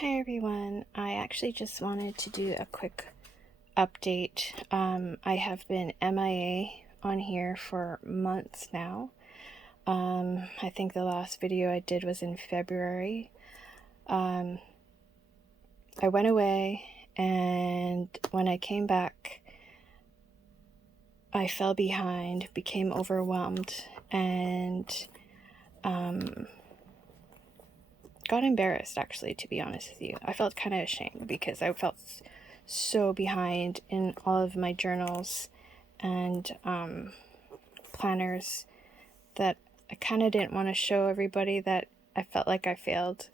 Hi everyone, I actually just wanted to do a quick update. I have been MIA on here for months now. I think the last video I did was in February. I went away, and when I came back, I fell behind, became overwhelmed, and got embarrassed, actually, to be honest with you. I felt kind of ashamed because I felt so behind in all of my journals and planners that I kind of didn't want to show everybody that I felt like I failed.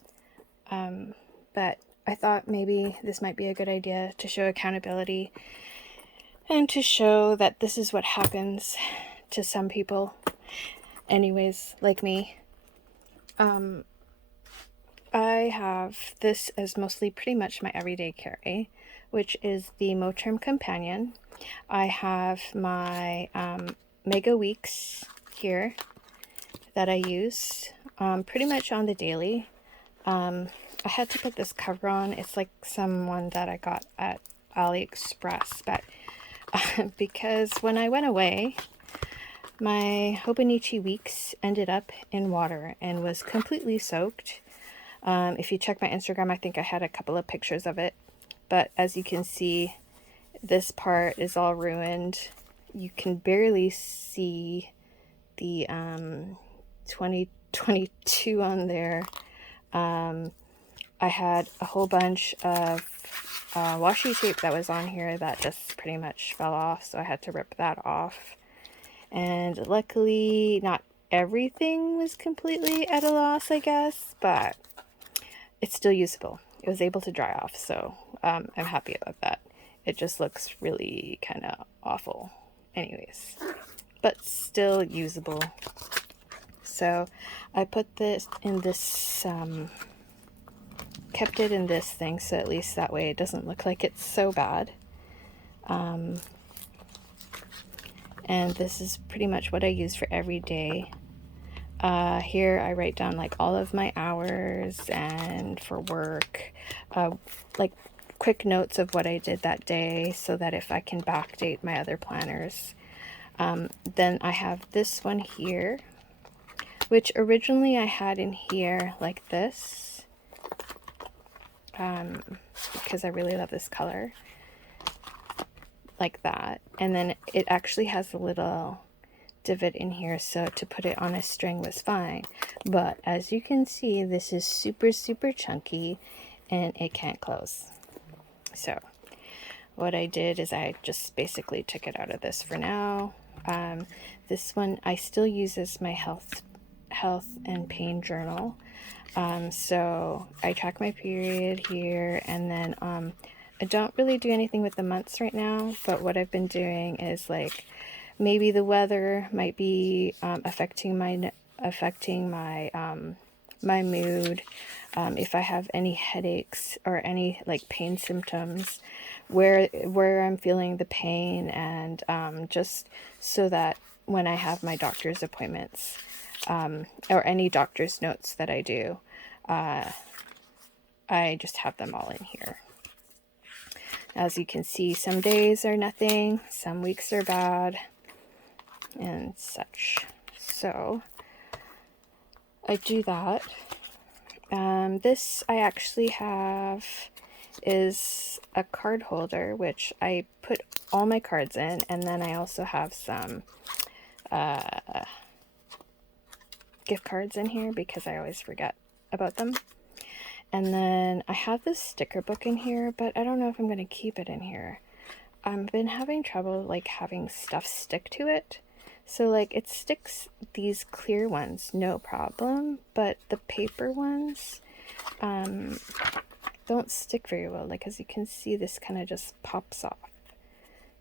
But I thought maybe this might be a good idea to show accountability and to show that this is what happens to some people anyways, like me. I have this as mostly pretty much my everyday carry, which is the Moterm Companion. I have my Mega Weeks here that I use pretty much on the daily. I had to put this cover on. It's like someone that I got at AliExpress, but because when I went away, my Hobonichi Weeks ended up in water and was completely soaked. If you check my Instagram, I think I had a couple of pictures of it. But as you can see, this part is all ruined. You can barely see the 2022 on there. I had a whole bunch of washi tape that was on here that just pretty much fell off, so I had to rip that off. And luckily, not everything was completely at a loss, I guess, but it's still usable. It was able to dry off, so I'm happy about that. It just looks really kind of awful anyways, but still usable. So I put this in this, kept it in this thing, so at least that way it doesn't look like it's so bad. And this is pretty much what I use for every day. Here I write down like all of my hours and for work, like quick notes of what I did that day so that if I can backdate my other planners. Then I have this one here, which originally I had in here like this, because I really love this color, like that. And then it actually has a little divot in here, so to put it on a string was fine. But as you can see, this is super chunky and it can't close. So what I did is I just basically took it out of this for now. This one I still use as my health and pain journal. So I track my period here, and then I don't really do anything with the months right now, but what I've been doing is like maybe the weather might be affecting my my mood. If I have any headaches or any like pain symptoms, where I'm feeling the pain, and just so that when I have my doctor's appointments or any doctor's notes that I do, I just have them all in here. As you can see, some days are nothing, some weeks are bad, and such. So I do that. This I actually have is a card holder, which I put all my cards in, and then I also have some gift cards in here because I always forget about them. And then I have this sticker book in here, but I don't know if I'm going to keep it in here. I've been having trouble like having stuff stick to it. So like it sticks these clear ones, no problem, but the paper ones don't stick very well. Like as you can see, this kind of just pops off.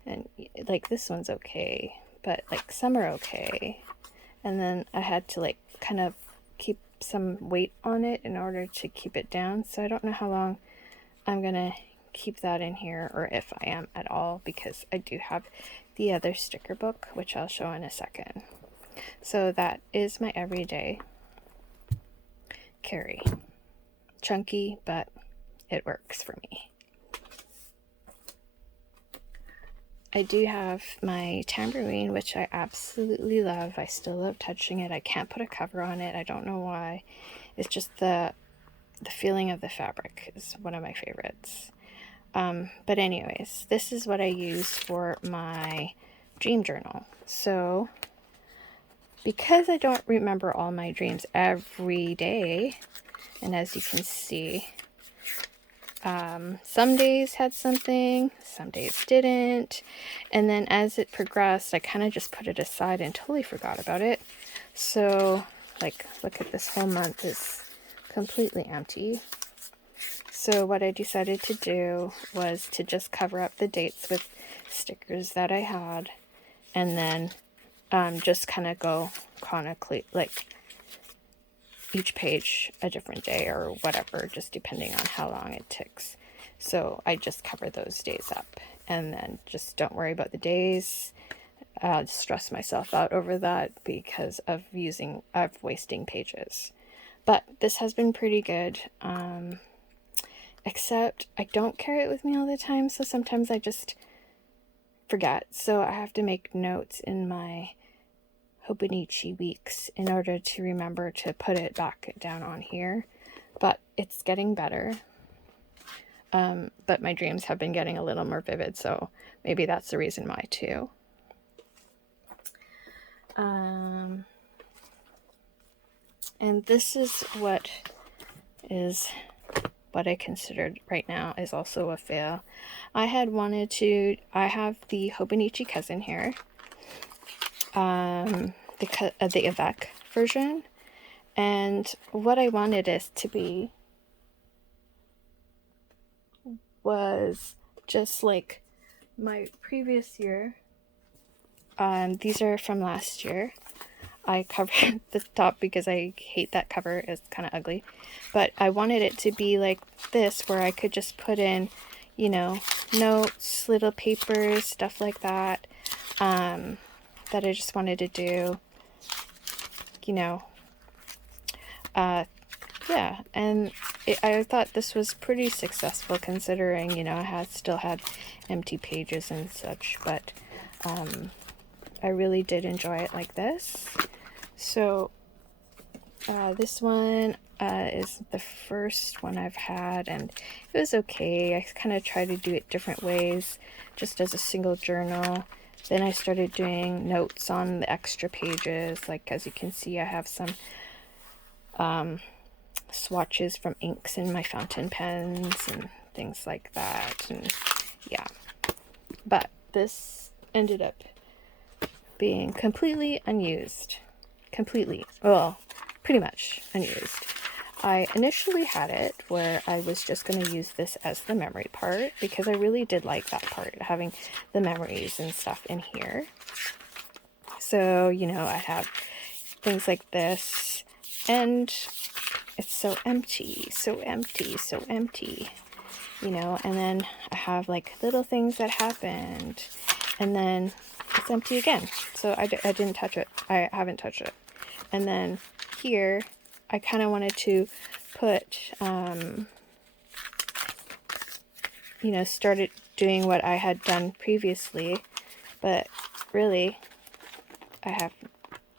And like this one's okay, but like some are okay. And then I had to like kind of keep some weight on it in order to keep it down. So I don't know how long I'm gonna keep that in here, or if I am at all, because I do have the other sticker book, which I'll show in a second. So that is my everyday carry. Chunky, but it works for me. I do have my tambourine, which I absolutely love. I still love touching it. I can't put a cover on it. I don't know why. It's just the feeling of the fabric is one of my favorites. But anyways, this is what I use for my dream journal. So because I don't remember all my dreams every day, and as you can see, some days had something, some days didn't, and then as it progressed, I kind of just put it aside and totally forgot about it. So, like, look at this whole month is completely empty. So what I decided to do was to just cover up the dates with stickers that I had, and then just kind of go chronically, like each page a different day or whatever, just depending on how long it takes. So I just cover those days up, and then just don't worry about the days. I'll stress myself out over that because of wasting pages. But this has been pretty good. Except I don't carry it with me all the time, so sometimes I just forget. So I have to make notes in my Hobonichi weeks in order to remember to put it back down on here. But it's getting better. But my dreams have been getting a little more vivid, so maybe that's the reason why too. And this is what I considered right now is also a fail. I have the Hobonichi cousin here, the Avec version, and what I wanted it to be was just like my previous year. These are from last year. I covered the top because I hate that cover. It's kind of ugly. But I wanted it to be like this, where I could just put in, you know, notes, little papers, stuff like that, that I just wanted to do, you know. Yeah, and I thought this was pretty successful considering, you know, I still had empty pages and such, but I really did enjoy it like this. So this one is the first one I've had, and it was okay. I kind of tried to do it different ways, just as a single journal. Then I started doing notes on the extra pages. Like, as you can see, I have some swatches from inks in my fountain pens and things like that. And yeah, but this ended up being completely unused. Well, pretty much unused. I initially had it where I was just going to use this as the memory part because I really did like that part, having the memories and stuff in here. So, you know, I have things like this, and it's so empty, you know, and then I have like little things that happened, and then it's empty again. So I didn't touch it. I haven't touched it. And then here, I kind of wanted to put, you know, started doing what I had done previously, but really, I have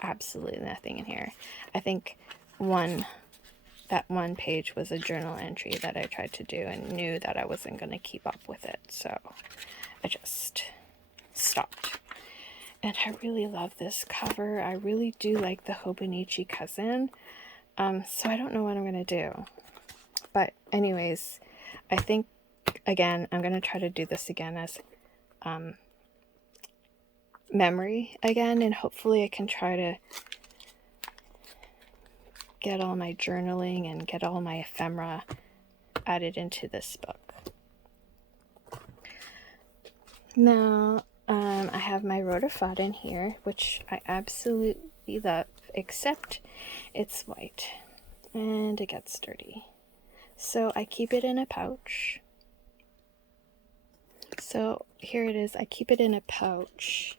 absolutely nothing in here. I think that one page was a journal entry that I tried to do and knew that I wasn't going to keep up with it, so I just stopped. And I really love this cover. I really do like the Hobonichi cousin. So I don't know what I'm going to do. But anyways, I think, again, I'm going to try to do this again as memory again. And hopefully I can try to get all my journaling and get all my ephemera added into this book. Now, I have my Rotafat in here, which I absolutely love, except it's white and it gets dirty. So I keep it in a pouch. So here it is. I keep it in a pouch.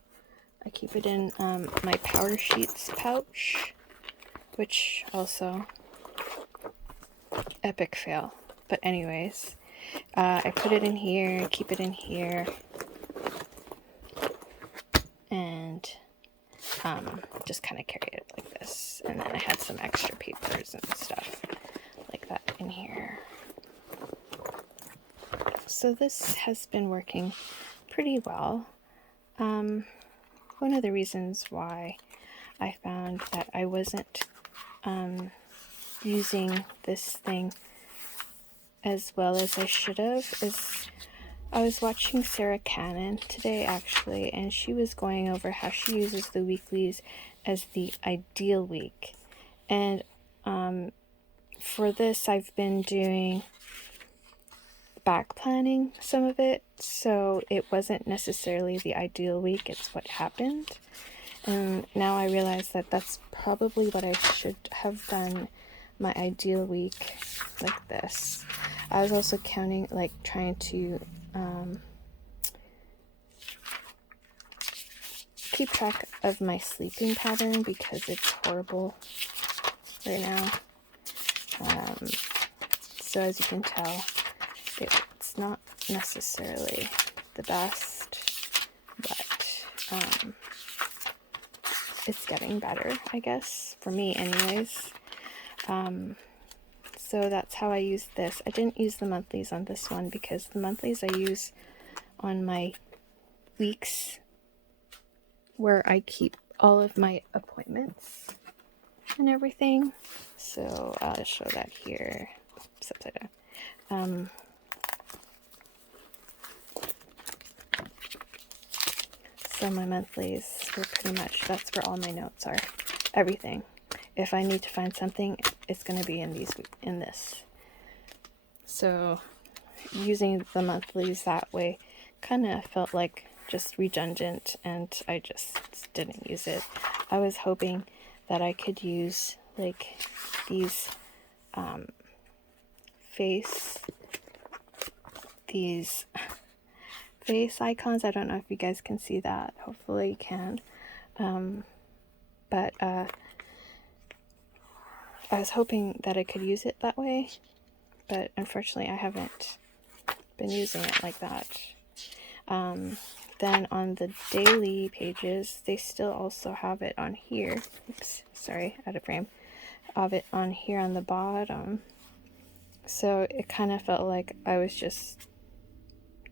I keep it in my Power Sheets pouch, which also epic fail. But anyways, I put it in here, keep it in here, and just kind of carry it like this. And then I had some extra papers and stuff like that in here. So this has been working pretty well. One of the reasons why I found that I wasn't using this thing as well as I should have is I was watching Sarah Cannon today actually, and she was going over how she uses the weeklies as the ideal week. And for this I've been doing back planning some of it, so it wasn't necessarily the ideal week, it's what happened. And now I realize that that's probably what I should have done, my ideal week like this. I was also counting, like trying to keep track of my sleeping pattern because it's horrible right now. So as you can tell, it's not necessarily the best, but it's getting better, I guess, for me anyways. So that's how I use this. I didn't use the monthlies on this one because the monthlies I use on my weeks where I keep all of my appointments and everything. So I'll show that here. Oops, upside down. So my monthlies were pretty much, that's where all my notes are. Everything. If I need to find something, it's going to be in this. So using the monthlies that way kind of felt like just redundant, and I just didn't use it. I was hoping that I could use like these face icons. I don't know if you guys can see that. Hopefully you can. But I was hoping that I could use it that way, but unfortunately I haven't been using it like that. Then on the daily pages, they still also have it on here. Oops, sorry, out of frame. Of it on here on the bottom. So it kind of felt like I was just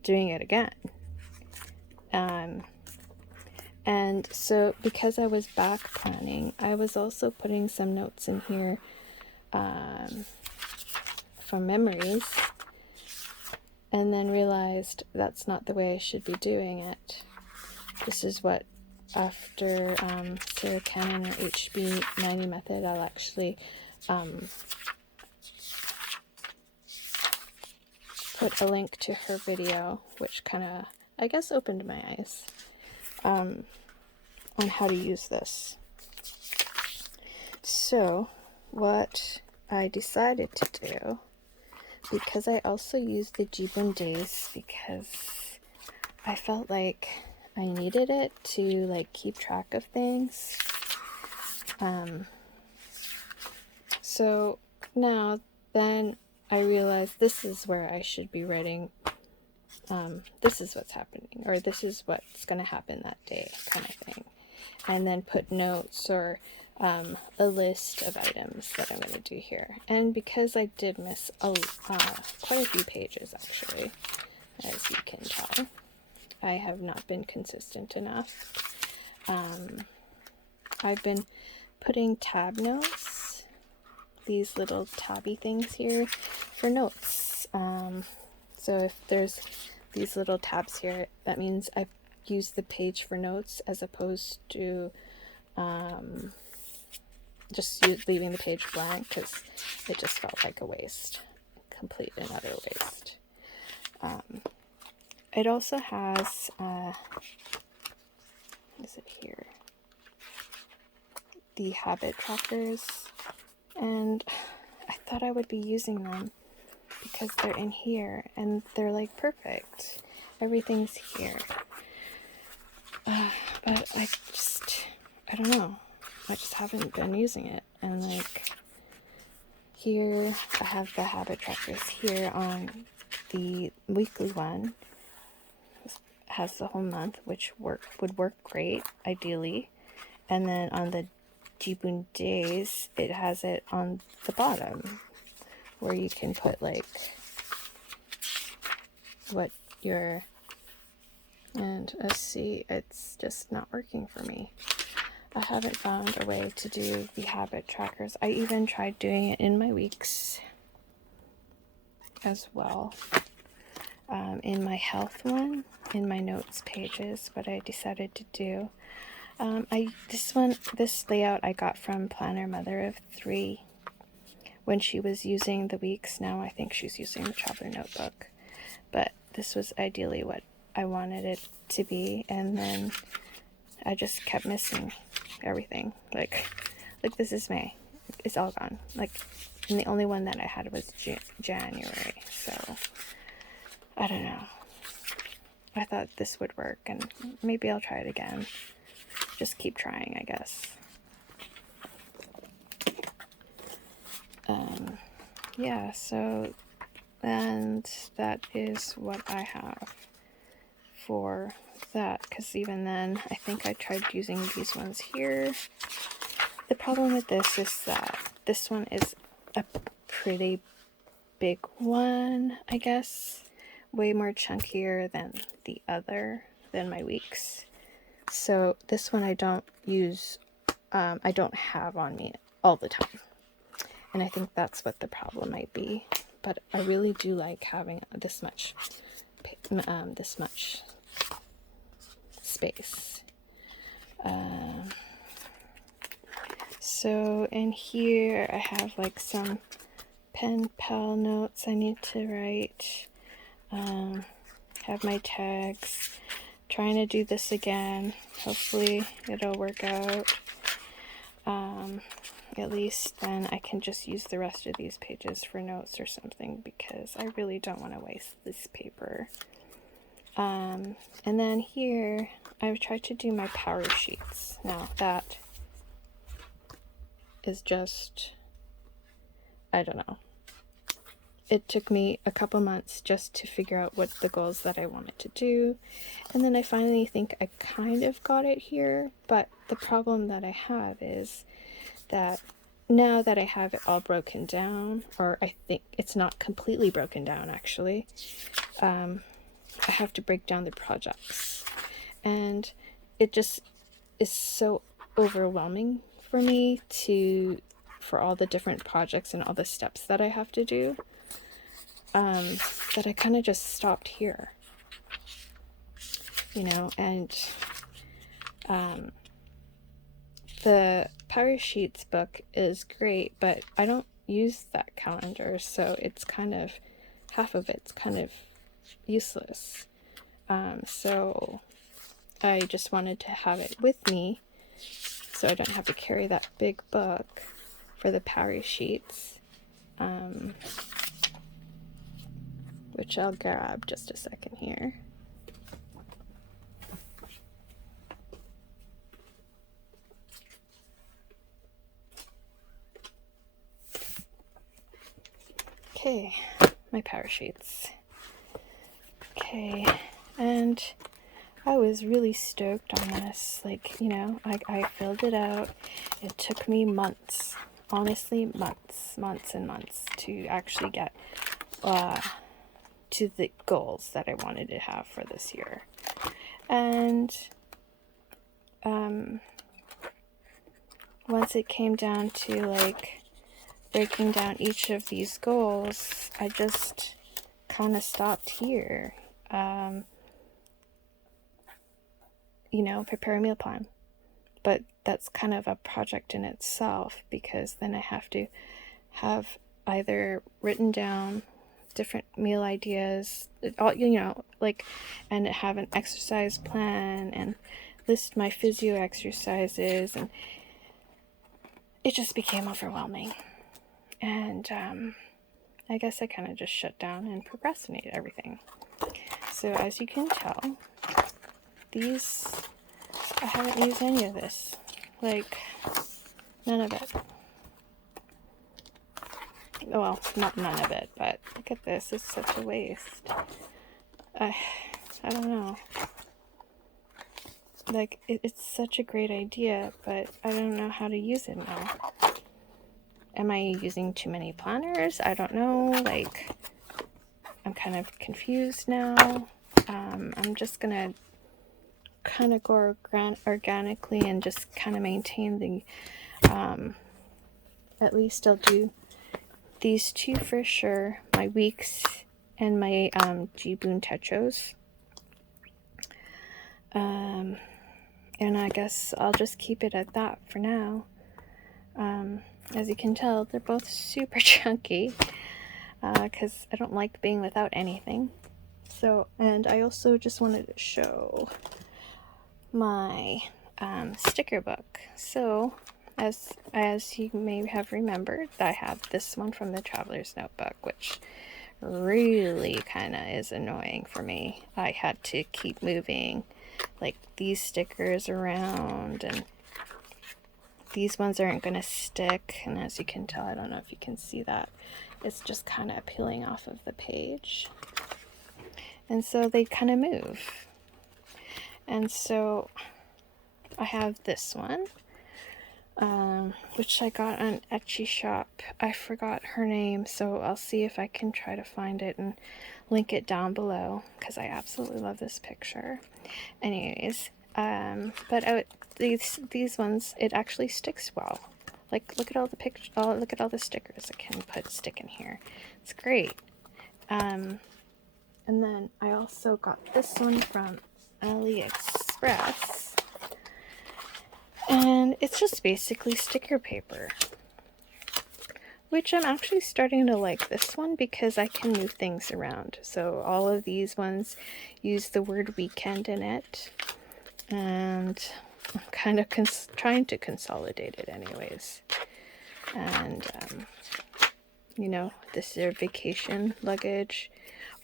doing it again. And so because I was back planning, I was also putting some notes in here from memories, and then realized that's not the way I should be doing it. This is what, after Sarah Cannon or HB90 method, I'll actually put a link to her video, which kind of, I guess, opened my eyes on how to use this. So what I decided to do, because I also used the Jibun days because I felt like I needed it to like keep track of things. So now then I realized this is where I should be writing, this is what's happening, or this is what's going to happen that day, kind of thing. And then put notes or a list of items that I'm going to do here. And because I did miss quite a few pages, actually, as you can tell, I have not been consistent enough. I've been putting tab notes, these little tabby things here, for notes. So if there's these little tabs here, that means I've used the page for notes as opposed to just leaving the page blank, because it just felt like a waste, complete and utter waste. It also has, is it here? The habit trackers, and I thought I would be using them because they're in here and they're like perfect. Everything's here. But I don't know. I just haven't been using it. And like here, I have the habit trackers here on the weekly one has the whole month, which would work great, ideally. And then on the Jibun days, it has it on the bottom, where you can put like what your, and let's see, it's just not working for me. I haven't found a way to do the habit trackers. I even tried doing it in my weeks as well. In my health one, in my notes pages, what I decided to do. This layout I got from Planner Mother of 3 when she was using the weeks. Now I think she's using the Traveler Notebook. But this was ideally what I wanted it to be, and then I just kept missing everything. Like this is May. It's all gone. And the only one that I had was January. So I don't know. I thought this would work, and maybe I'll try it again. Just keep trying, I guess. Yeah, so, and that is what I have for that, because even then, I think I tried using these ones here. The problem with this is that this one is a pretty big one, I guess. Way more chunkier than the other, than my weeks. So this one I don't use, I don't have on me all the time. And I think that's what the problem might be. But I really do like having this much space. So in here I have like some pen pal notes I need to write. Have my tags. Trying to do this again. Hopefully it'll work out. At least then I can just use the rest of these pages for notes or something, because I really don't want to waste this paper. And then here I've tried to do my power sheets. Now that is just, I don't know. It took me a couple months just to figure out what the goals that I wanted to do. And then I finally think I kind of got it here. But the problem that I have is that now that I have it all broken down, or I think it's not completely broken down actually, I have to break down the projects. And it just is so overwhelming for me for all the different projects and all the steps that I have to do. That I kind of just stopped here, and the Power Sheets book is great, but I don't use that calendar, so it's kind of, half of it's kind of useless. So I just wanted to have it with me so I don't have to carry that big book for the Power Sheets. Which I'll grab just a second here. Okay, my power sheets. Okay, and I was really stoked on this. I filled it out. It took me months, honestly, months and months to actually get to the goals that I wanted to have for this year. And once it came down to breaking down each of these goals, I just kind of stopped here. Prepare a meal plan. But that's kind of a project in itself, because then I have to have either written down different meal ideas, and have an exercise plan and list my physio exercises, and it just became overwhelming. And I guess I kind of just shut down and procrastinated everything. So as you can tell, I haven't used any of this. None of it. Well, not none of it, but look at this. It's such a waste. I don't know. Like, it's such a great idea, but I don't know how to use it now. Am I using too many planners? I don't know. Like, I'm kind of confused now. I'm just gonna kind of go organically and just kind of maintain the, at least I'll do these two for sure, my weeks and my Jibun Tetros. And I guess I'll just keep it at that for now. As you can tell, they're both super chunky because I don't like being without anything. So, and I also just wanted to show my sticker book. So, as you may have remembered, I have this one from the Traveler's Notebook, which really kind of is annoying for me. I had to keep moving like these stickers around, and these ones aren't going to stick, and as you can tell, I don't know if you can see that, it's just kind of peeling off of the page, and so they kind of move. And so I have this one, which I got on Etsy shop. I forgot her name, so I'll see if I can try to find it and link it down below, because I absolutely love this picture. Anyways, but these ones, it actually sticks well. Like, look at all the pictures. Oh, look at all the stickers I can stick in here. It's great. And then I also got this one from AliExpress, and it's just basically sticker paper, which I'm actually starting to like this one because I can move things around. So all of these ones use the word weekend in it, and I'm kind of trying to consolidate it anyways. And you know, this is their vacation luggage,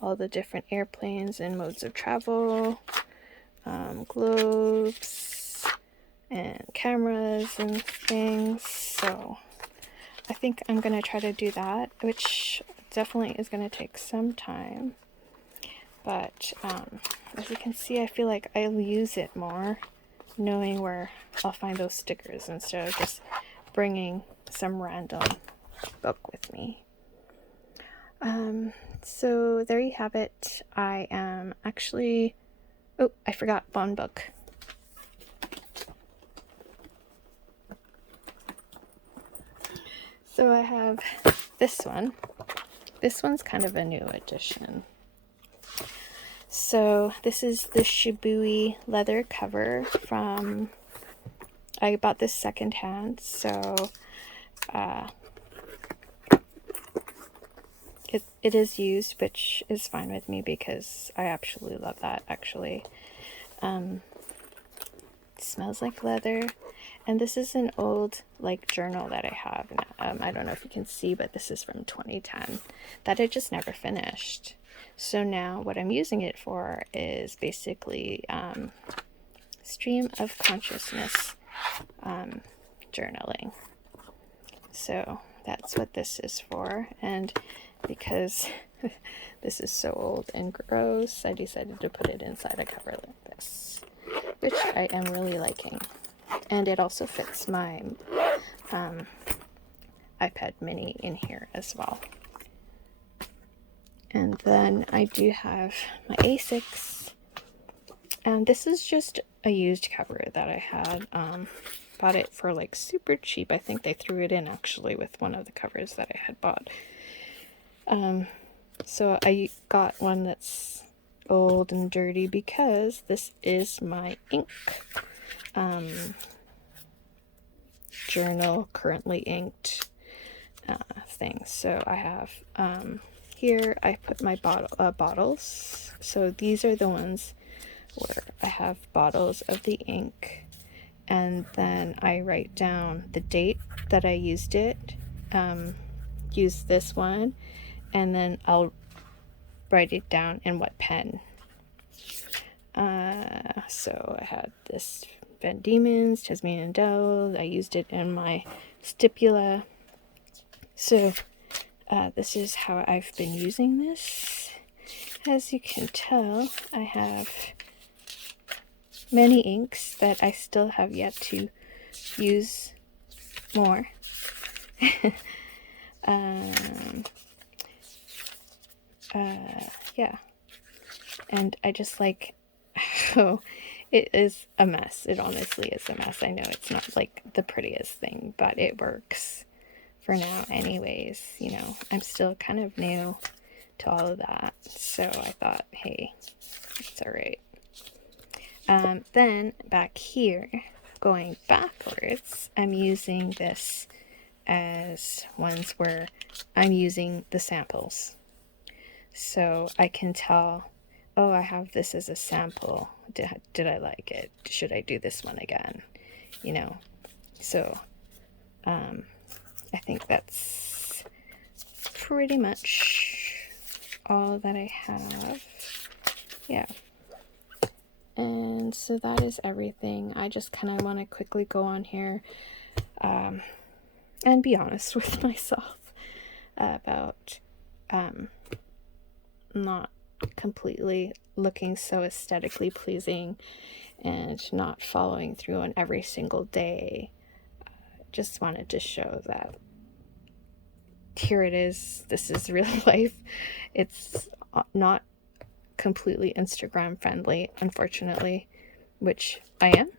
all the different airplanes and modes of travel, globes and cameras and things. So I think I'm going to try to do that, which definitely is going to take some time. But as you can see, I feel like I'll use it more knowing where I'll find those stickers instead of just bringing some random book with me. So there you have it. I am actually... Oh, I forgot one book. So I have this one. This one's kind of a new edition. So this is the Shibui leather cover from... I bought this secondhand, so it is used, which is fine with me because I absolutely love that, actually. It smells like leather, and this is an old like journal that I have. I don't know if you can see, but this is from 2010 that I just never finished. So now what I'm using it for is basically stream of consciousness journaling. So that's what this is for, and because this is so old and gross, I decided to put it inside a cover like this, which I am really liking. And it also fits my iPad mini in here as well. And then I do have my A6, and this is just a used cover that I had. Bought it for like super cheap. I think they threw it in actually with one of the covers that I had bought. So I got one that's old and dirty because this is my ink journal, currently inked thing. So I have here I put my bottles. So these are the ones where I have bottles of the ink, and then I write down the date that I used it, use this one, and then I'll write it down in what pen. So I had this Van Diemen's Tasmanian Devil. I used it in my stipula. So this is how I've been using this. As you can tell, I have many inks that I still have yet to use more. Yeah, and I just like how it is a mess. It honestly is a mess. I know it's not like the prettiest thing, but it works for now anyways. You know, I'm still kind of new to all of that, so I thought, hey, it's all right. Then back here, going backwards, I'm using this as ones where I'm using the samples, so I can tell, oh, I have this as a sample. Did I like it? Should I do this one again? You know, so I think that's pretty much all that I have. Yeah. And so that is everything. I just kind of want to quickly go on here and be honest with myself about not completely looking so aesthetically pleasing and not following through on every single day. Just wanted to show that here it is. This is real life. It's not completely Instagram friendly, unfortunately, which I am,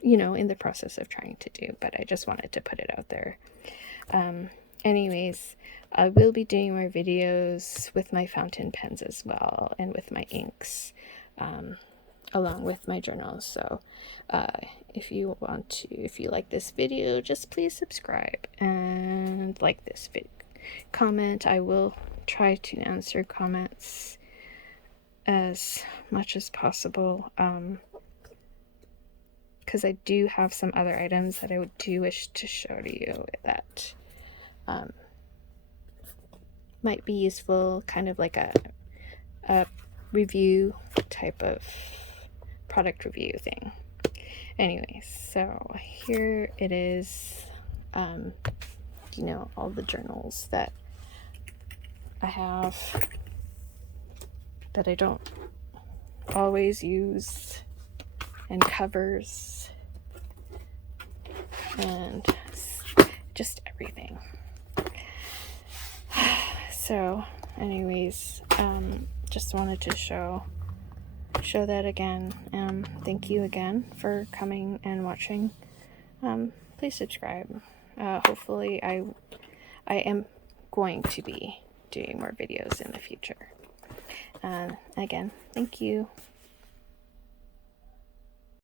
you know, in the process of trying to do, but I just wanted to put it out there. Anyways, I will be doing more videos with my fountain pens as well, and with my inks, along with my journals. So if you like this video, just please subscribe and like this video. Comment. I will try to answer comments as much as possible, because I do have some other items that I do wish to show to you that might be useful, kind of like a review type of product review thing. Anyways, so here it is. You know, all the journals that I have that I don't always use, and covers, and just everything. So anyways, just wanted to show that again. Thank you again for coming and watching. Please subscribe. Hopefully I am going to be doing more videos in the future. Again, thank you.